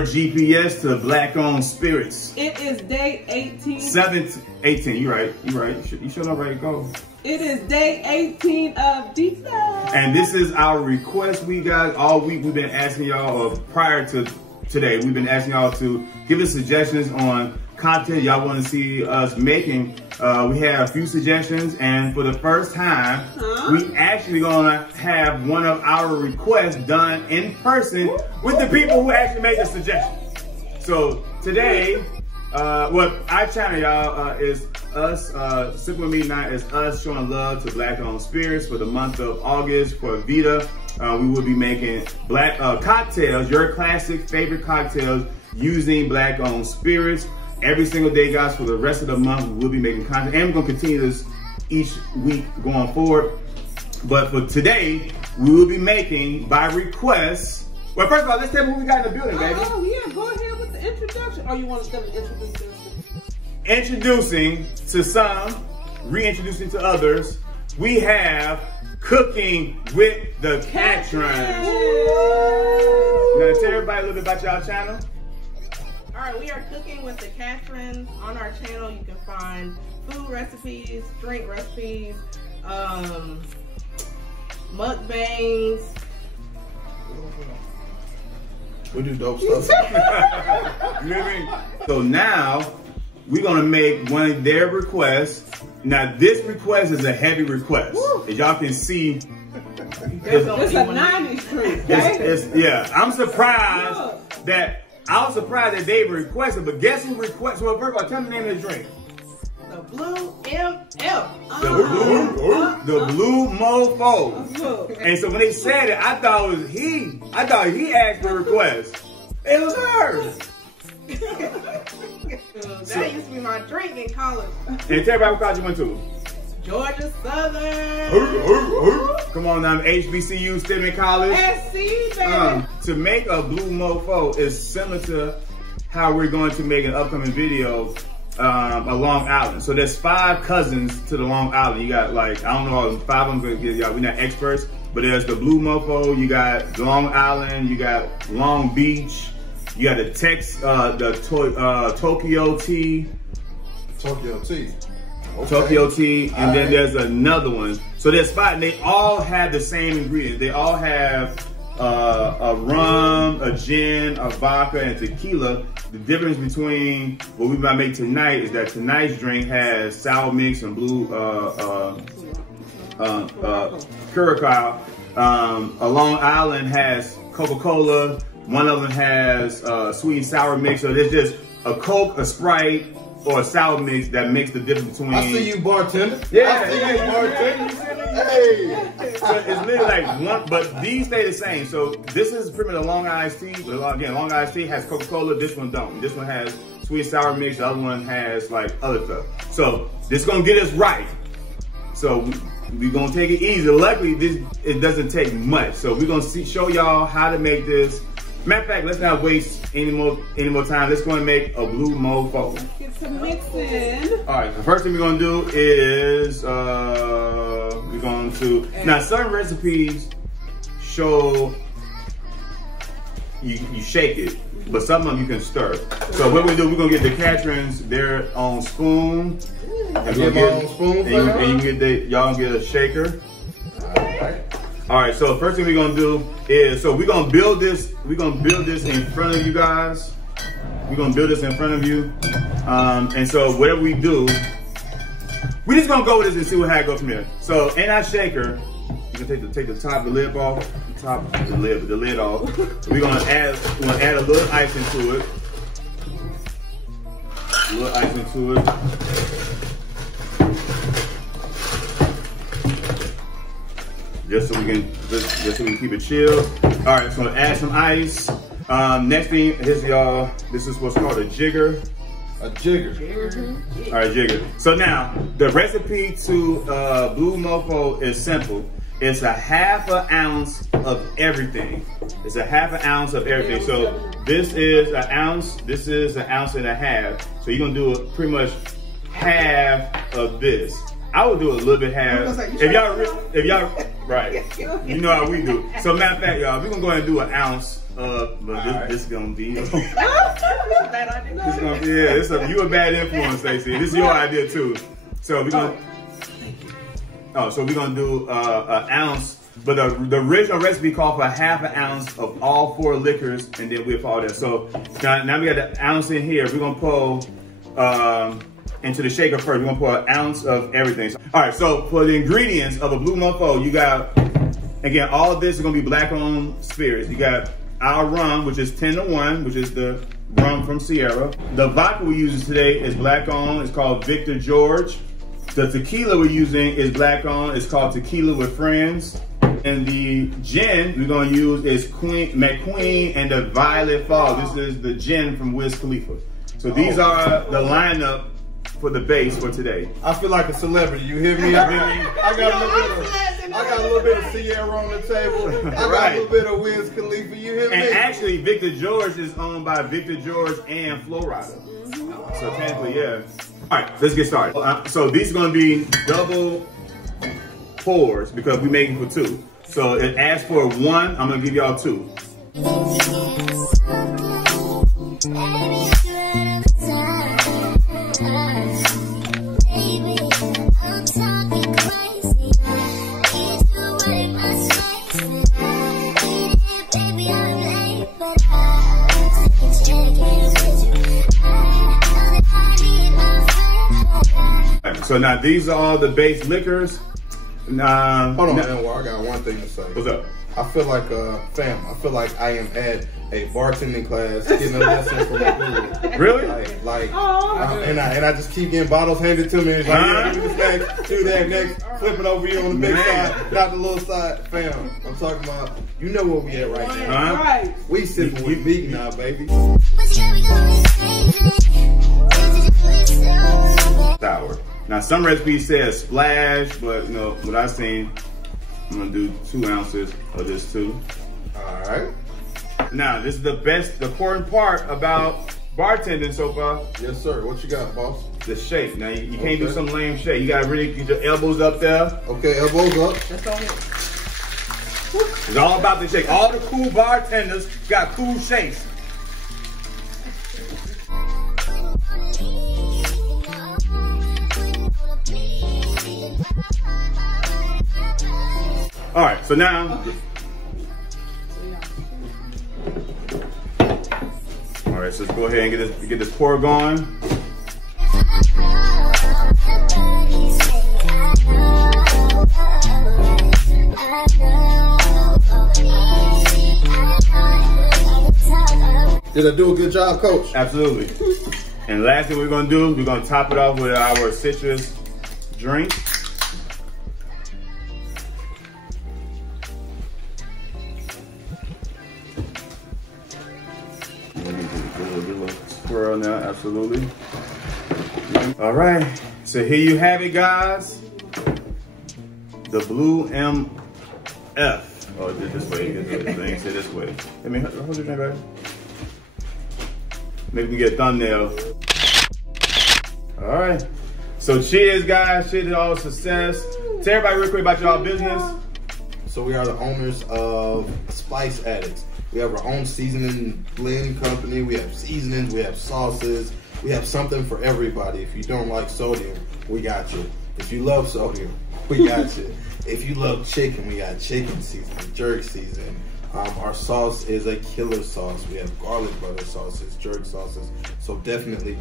your GPS to black-owned spirits. It is day 18. 18. You right. You should know where to go. It is day 18 of December. And this is our request we got all week. We've been asking y'all, or prior to today, we've been asking y'all to give us suggestions on content y'all want to see us making. We have a few suggestions, and for the first time, we actually gonna have one of our requests done in person with the people who actually made the suggestion. So today, what our channel, y'all, is us, Sippin with Mete and I, is us showing love to black-owned spirits for the month of August for Veda. We will be making black cocktails, your classic favorite cocktails, using black-owned spirits. Every single day, guys, for the rest of the month, we'll be making content, and we're gonna continue this each week going forward. But for today, we will be making, by request, well, first of all, let's tell them who we got in the building, baby. Oh, yeah, go ahead with the introduction. Oh, you want to introduce them? Introducing to some, reintroducing to others, we have Cooking with the Catrons. Now, tell everybody a little bit about y'all channel. All right, we are Cooking with the Catrons. On our channel, you can find food recipes, drink recipes, mukbangs. We do dope stuff. You know what I mean? So now, we're gonna make one of their requests. Now, this request is a heavy request. As y'all can see, it's a 90s treat. Yeah, I'm surprised that, I was surprised that they requested, but guess who requested? Well, first of all, tell me the name of the drink. The Blue MF. The Blue Mofo. And so when they said it, I thought it was he. I thought he asked for a request. It was her. That used to be my drink in college. And tell everybody what college you went to. Georgia Southern. Come on now, HBCU, Sippin College. SC, baby. To make a Blue Mofo is similar to how we're going to make an upcoming video, a Long Island. So there's 5 cousins to the Long Island. You got, like, I don't know all 5 of them, because y'all, we're not experts, but there's the Blue Mofo, you got Long Island, you got Long Beach, you got the Tokyo Tea. Tokyo Tea. Okay. Tokyo Tea, and then there's another one. So there's 5, and they all have the same ingredients. They all have a rum, a gin, a vodka, and tequila. The difference between what we might make tonight is that tonight's drink has sour mix and blue curacao. A Long Island has Coca-Cola. One of them has sweet and sour mix. So there's just a Coke, a Sprite, or a sour mix that makes the difference between. I see you, bartender. Yeah, I see you, bartender. Hey. So it's literally like one, but these stay the same. So this is pretty much a Long Island tea. But again, Long Island tea has Coca-Cola. This one don't. This one has sweet and sour mix. The other one has like other stuff. So this gonna get us right. So we're gonna take it easy. Luckily, it doesn't take much. So we're gonna show y'all how to make this. Matter of fact, let's not waste any more time. Let's go and make a Blue Mofo. Get some mixing. All right, the first thing we're gonna do is we're going to, now certain recipes show you shake it, but some of them you can stir. So what we do, we're gonna get the Catrons their own spoon. And you can get y'all get a shaker. All right, so first thing we're gonna do is, so we're gonna build this in front of you guys. We're gonna build this in front of you. And so whatever we do, we're just gonna go with this and see how it goes from here. So in our shaker, you can take the top, the lid off, the lid off. So we're gonna add a little ice into it. A little ice into it. Just so we can keep it chilled. All right, so add some ice. Next thing, here's y'all. This is what's called a jigger. A jigger. All right, jigger. So now the recipe to Blue Mofo is simple. It's a ½ ounce of everything. It's a ½ ounce of everything. So this is an ounce. This is an ounce and a half. So you're gonna do pretty much half of this. I would do a little bit half. If y'all, right, you know how we do. So matter of fact, y'all, we're gonna go ahead and do an ounce of, but this is gonna be. This is gonna be, yeah, you a bad influence, Stacey. This is your idea too. So we're gonna. So we're gonna do an ounce. But the original recipe called for ½ an ounce of all 4 liquors, and then we'll follow that. So now we got the ounce in here. We're gonna pour into the shaker first. We're gonna pour an ounce of everything. All right, so for the ingredients of a Blue Mofo, you got, again, all of this is gonna be black-owned spirits. You got our rum, which is 10-1, which is the rum from Sierra. The vodka we're using today is black-owned. It's called Victor George. The tequila we're using is black-owned. It's called Tequila with Friends. And the gin we're gonna use is Mcqueen and the Violet Fog. This is the gin from Wiz Khalifa. So these are the lineup for the base for today. I feel like a celebrity. You hear me? I got a little bit of Sierra on the table. I got a little bit of Wiz Khalifa. You hear me? And actually, Victor George is owned by Victor George and Flo Rida. So technically, yeah. All right, let's get started. So these are gonna be double pours because we're making for 2. So it asks for 1, I'm gonna give y'all 2. So now these are all the base liquors. Hold on, Anwar, I got one thing to say. What's up? I feel like fam. I feel like I am at a bartending class getting a lesson from a guru. Really? And I just keep getting bottles handed to me. It's like, yeah, do this next, do that next, flip it over here on the big side, not the little side. Fam, I'm talking about, you know where we at right now. Right. We sipping with meat now, baby. Sour. Now some recipes say a splash, but you know what I've seen, I'm gonna do 2 ounces of this too. All right. Now this is the important part about bartending so far. Yes, sir. What you got, boss? The shake. Now you can't do some lame shake. You gotta really get your elbows up there. Okay, elbows up. That's all it. It's all about the shake. All the cool bartenders got cool shakes. All right, so now, all right, so let's go ahead and get this pour going. Did I do a good job, Coach? Absolutely. And last thing we're gonna do, we're gonna top it off with our citrus drink. Swirl now, absolutely. All right, so here you have it, guys. The Blue MF. Oh, this way. Say this way. I mean, hold your drink, baby. Maybe we can get a thumbnail. All right. So cheers, guys. Cheers to all success. Tell everybody real quick about y'all business. So we are the owners of Spice Addicts. We have our own seasoning blend company. We have seasonings, we have sauces. We have something for everybody. If you don't like sodium, we got you. If you love sodium, we got you. If you love chicken, we got chicken seasoning, jerk seasoning. Our sauce is a killer sauce. We have garlic butter sauces, jerk sauces. So definitely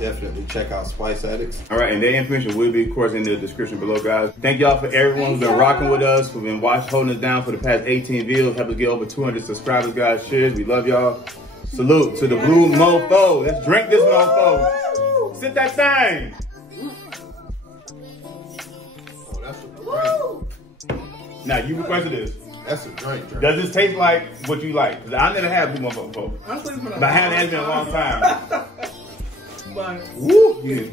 check out Spice Addicts. All right, and their information will be, of course, in the description below, guys. Thank y'all for everyone who's been rocking with us, who've been holding us down for the past 18 videos, help us get over 200 subscribers, guys. Cheers, we love y'all. Salute to the Blue Mofo. Let's drink this mofo. Sit that thing. Oh, that's a drink. Now, you requested this. That's a drink. Does this taste like what you like? Because I never had Blue Mofo before. But I haven't had it in a long time. But woo! Yeah.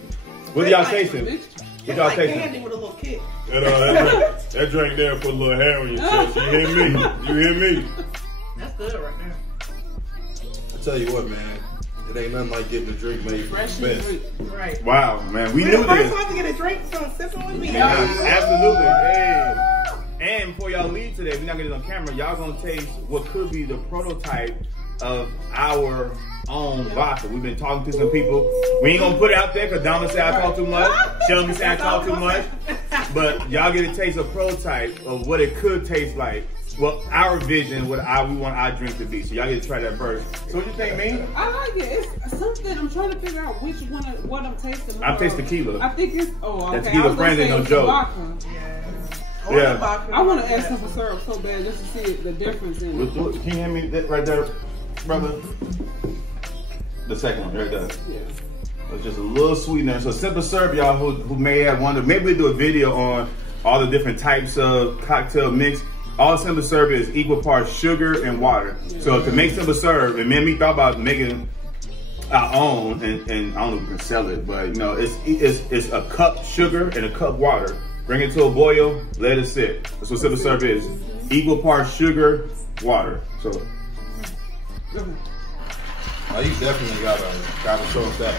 What y'all tasting? What y'all tasting? Candy with a little kick. That drink there put a little hair on your chest. You hear me? You hear me? That's good right now. I tell you what, man. It ain't nothing like getting a drink made from Fresh the best. drink. Right. Wow, man, we We're knew the first this. one to get a drink from Sippin with me. Yeah, absolutely. Hey. And before y'all leave today, we're not gonna get on camera. Y'all gonna taste what could be the prototype of our own vodka. We've been talking to some people. We ain't gonna put it out there because Donna said I talk too much. Shelby said I talk too much. But y'all get to taste a prototype of what it could taste like. Well, our vision, we want our drink to be. So y'all get to try that first. So what you think, me? I like it. It's something. I'm trying to figure out which one, what I'm tasting. I'm tasting tequila. I think it's, oh, okay. That tequila brand ain't no joke. Yeah. I want to add simple syrup so bad just to see the difference in it. Can you hand me that right there, brother? The second one, right there. Yeah. It's just a little sweetener. So simple syrup, y'all who may have wondered, maybe we do a video on all the different types of cocktail mix. All simple syrup is equal parts sugar and water. So to make simple syrup, and me and me thought about making our own, and I don't know if we can sell it, but you know, it's a cup sugar and a cup water. Bring it to a boil, let it sit. That's what simple syrup is. Equal parts sugar, water. So. Oh, you definitely gotta show us that.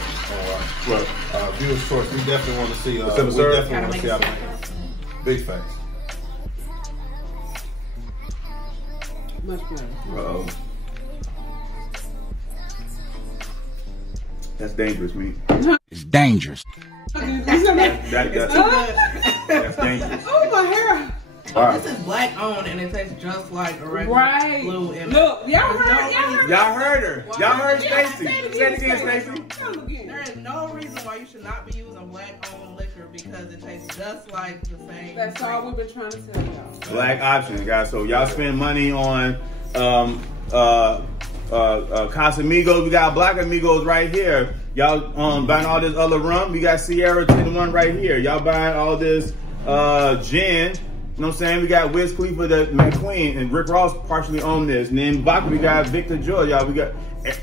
Viewers choice. We definitely want to see. We definitely want to see how to make it. Big facts. Much better. Uh-oh. That's dangerous, me. It's dangerous. That's dangerous. Oh, my hair. Wow. This is black owned and it tastes just like a regular blue. Look, y'all heard her. Y'all heard Stacy. Say it again, Stacy. There is no reason why you should not be using black owned liquor because it tastes just like the same. That's all we've been trying to tell y'all. Black option, guys. So y'all spend money on Casamigos. We got Black Amigos right here. Y'all buying all this other rum. We got Sierra 10-1 right here. Y'all buying all this gin. You know what I'm saying? We got Wiz Khalifa, the Mcqueen, and Rick Ross partially own this. And then vodka, we got Victor George, y'all.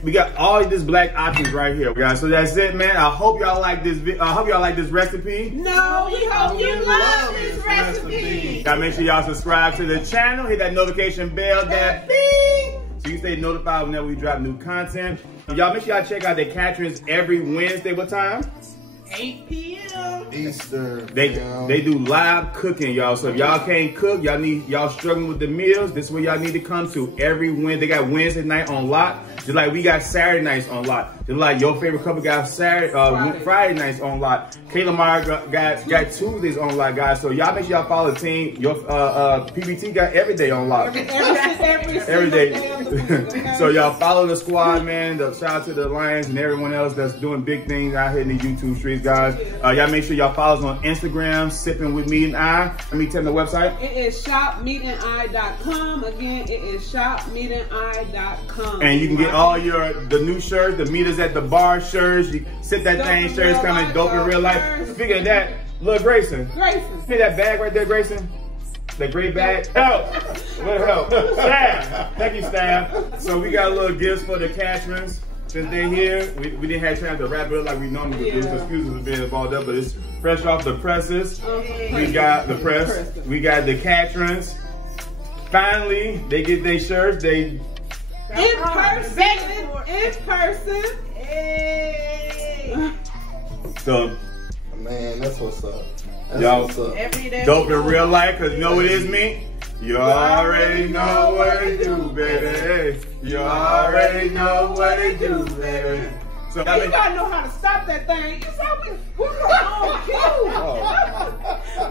We got all of this black options right here, guys. So that's it, man. I hope y'all like this. I hope y'all like this recipe. No, we hope you love this recipe. Y'all make sure y'all subscribe to the channel. Hit that notification bell, that bing, so you stay notified whenever we drop new content. Y'all make sure y'all check out the Catrons every Wednesday. What time? 8 p.m. Eastern. They do live cooking, y'all. So if y'all can't cook, y'all struggling with the meals, this is where y'all need to come to every Wednesday. They got Wednesday night on lock. Just like we got Saturday nights on lock. Just like your favorite couple got Friday nights on lock. Kayla Meyer got Tuesdays on lock, guys. So y'all make sure y'all follow the team. Your PBT got every day on lock. Every day. So y'all follow the squad, man. Shout out to the Lions and everyone else that's doing big things out here in the YouTube streets, guys. Y'all make sure y'all follow us on Instagram, Sippin with Mete and I. Let me tell them the website. It is shopmeteandi.com. Again, it is shopmeteandi.com. And you can get all the new shirts, the Meet Us at the Bar shirts. You sit that thing shirts coming dope in real life. Speaking of that, look, Grayson. See that bag right there, Grayson? That great bag. Help! Little help. Staff. Thank you, staff. So we got a little gifts for the Catrons. Since they're here, we didn't have time to wrap it up like we normally do. So excuse us for being involved up, but it's fresh off the presses. We got the press. We got the Catrons. Finally, they get their shirts. They in person. Hey. So, man, that's what's up. Y'all Every day dope in real life, cause you know what it is, me. You already know what to do, baby. You already know what to do, baby. So you gotta know how to stop that thing. You saw we're on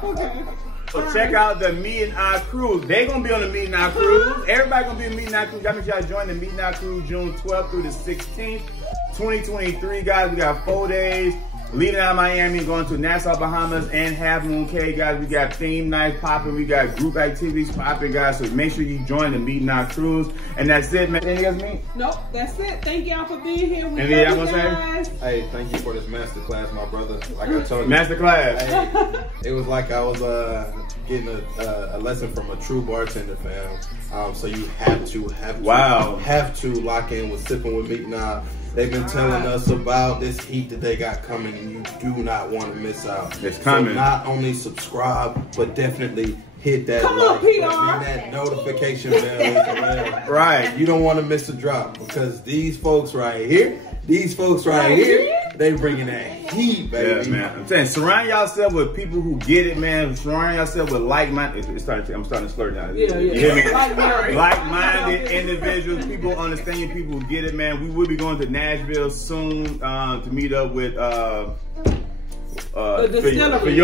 cue. Okay. So check out the Mete and I cruise. They gonna be on the Mete and I cruise. Everybody gonna be on the Mete and I cruise. Y'all make sure y'all join the Mete and I cruise June 12th through the 16th, 2023, guys. We got 4 days. Leaving out of Miami, going to Nassau, Bahamas, and Half Moon Cay, guys. We got theme nights popping. We got group activities popping, guys. So make sure you join the Mete and I cruise. And that's it, man. Anything else, me? Nope, that's it. Thank y'all for being here. We Anything y'all love you gonna guys. Hey, thank you for this masterclass, my brother. Like I told you. Masterclass. Hey, it was like I was getting a lesson from a true bartender, fam. So you have to lock in with Sippin with Mete and I. They've been telling us about this heat that they got coming, and you do not want to miss out. It's coming. So not only subscribe, but definitely hit that that notification bell. Right. You don't want to miss a drop because these folks right here, These folks right here, they bringing that heat, baby. Yeah, man. I'm saying, surround yourself with people who get it, man. Surround yourself with like-minded. I'm starting to slur now. Yeah. You hear me? Like-minded individuals, people understanding, people who get it, man. We will be going to Nashville soon to meet up with the distillery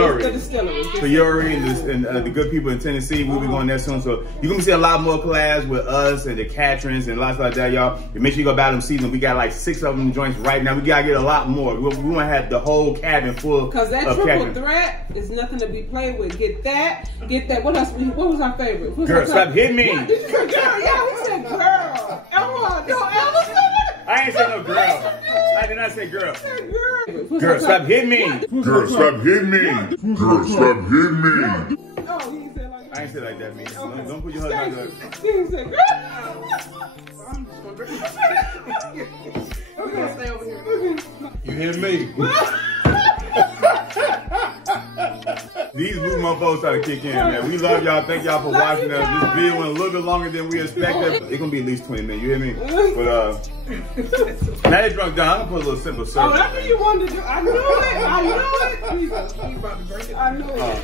and the good people in Tennessee. We'll be going there soon. So you're gonna see a lot more collabs with us and the Catrons and lots like that, y'all. And make sure you go buy them seasons. We got like 6 of them joints right now. We gotta get a lot more. We wanna have the whole cabin full. Because that triple threat is nothing to be played with. Get that. What else? What was our favorite? Girl, stop hitting me. Girl, yeah, we said girl. Emma, no, Emma said it. I ain't say no girl. I did not say girl. Girl, stop hitting me. Girl, stop hitting me. Girl, stop hitting me. Oh, he said like that. I ain't say like that, man. Don't put your husband like that. He said girl. I'm just gonna drink. We're gonna stay over here. You hear me? These blue mofos try to kick in, man. We love y'all. Thank y'all for watching us. This video went a little bit longer than we expected. It's gonna be at least 20 minutes. You hear me? But now they drunk down. I'm gonna put a little simple syrup. Oh, that's what you wanted to do. I knew it. He's about to break it. I knew it.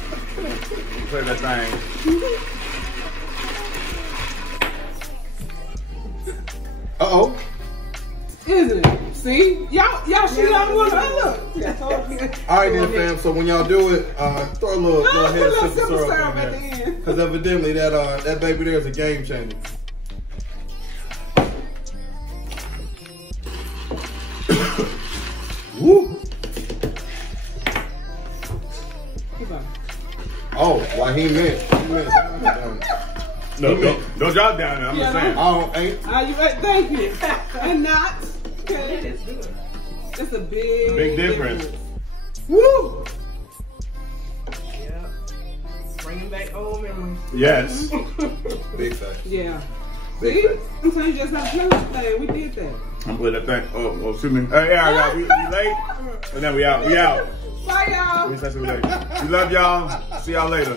Play that thing. Uh-oh. Isn't it? See? Y'all shoot out one. Look. All right then, fam. So when y'all do it, throw a little head of simple syrup at in the there. end. Because evidently that baby there is a game changer. Woo! Oh, well, he missed. No, don't drop down there. I'm just saying. Oh, ain't. Are you ready? Thank you. And not. Okay. It's good. It's a big difference. Woo! Yeah. Bringing back old memories. Yes. Big fact. Yeah. Big See? fact. Sometimes you just have to play with the thing. We did that. I'm putting that thing. Oh, excuse me. Hey, y'all. We late. And then we out. We out. Bye, y'all. We love y'all. See y'all later.